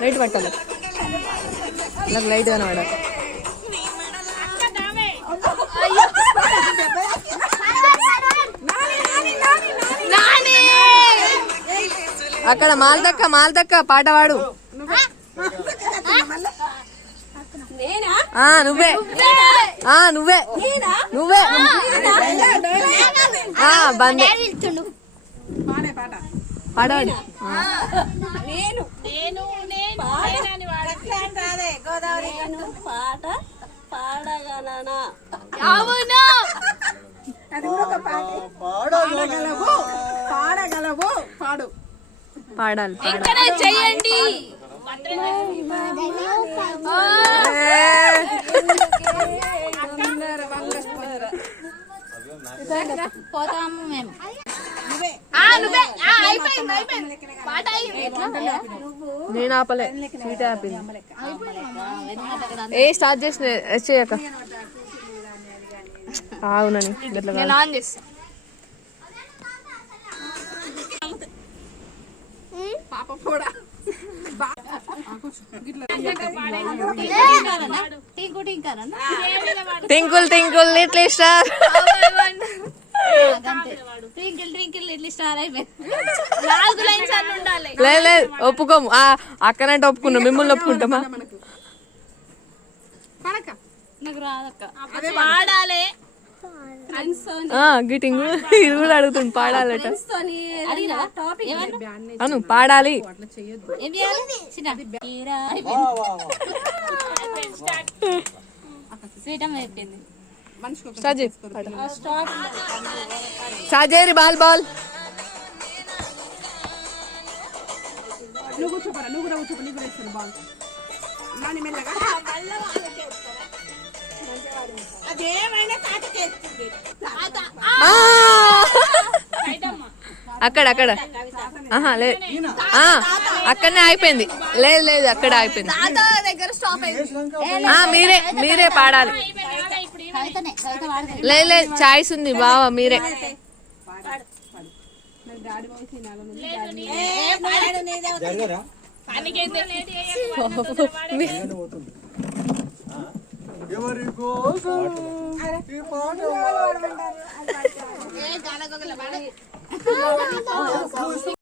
Light పట్టాలి నాకు light కనబడ అక్కడ మాల్దక్క పాట పాడు. నువ్వే బందే పాడవాడు. పాట పాడగలనా? పాడగలవు పాడు. పాడాలి చెయ్యండి. పోతాము మేము. నేను ఆపలే స్వీట్ ఆపింది. ఏ స్టార్ట్ చేసిన చేయక అవునని ఆన్ చేస్తా. పాప కూడా టింకుల్ టింకుల్ లిటిల్ స్టార్. లేదు ఒప్పుకోము. అక్కనంటే ఒప్పుకున్నాం, మిమ్మల్ని ఒప్పుకుంటామా? గిటింగ్ ఇది కూడా అడుగుతుంది. పాడాలట అను పాడాలి. సాజేరి బాల్ బాల్. నువ్వు కూర్చోపరా, నువ్వు కూడా కూర్చోప, నీకు కూడా ఇస్తాను బాల్. నాని మెల్లగా అక్కడ లేదు అక్కడనే అయిపోయింది. లేదు అక్కడ అయిపోయింది. మీరే పాడాలి. లేదు చాయిస్ ఉంది బావా, మీరే. ఎవరి కోసం